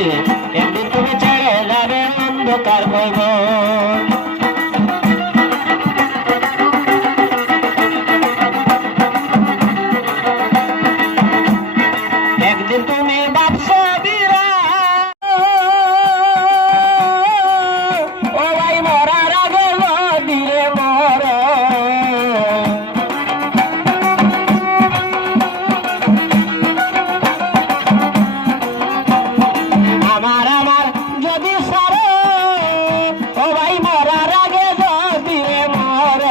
রে একদিন তুমি ছেড়ে যাবে অন্ধকার কবর। একদিন তুমি ভাবছো ও ভাই মরার আগে দিলে মর আমার আমার যদি সারো ও ভাই মরার আগে দিলে মর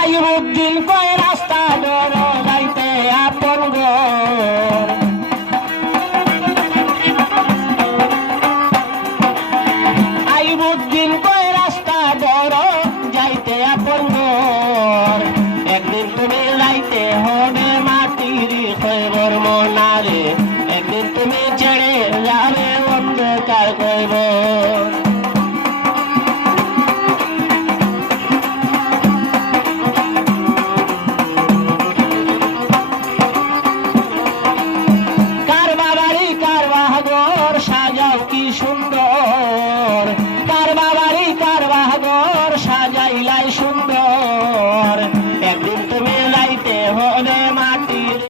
আইয়ুবউদ্দিন কয় রাস্তা ধর যাইতে আপন ঘর। আইয়ুবউদ্দিন কয় রাস্তা ধর যাইতে আপন ঘর। একদিন তুমি যাইতে হবে মাটির খবর মনারে একদিন তুমি ছেড়ে যাবে অন্ধকার কবর। কার বাবারি কার বাহাদুর সাজাও কি সুন্দর, কার বাবারি কার বাহাদুর সাজাইলাই সুন্দর। একদিন তুমি যাইতে হবে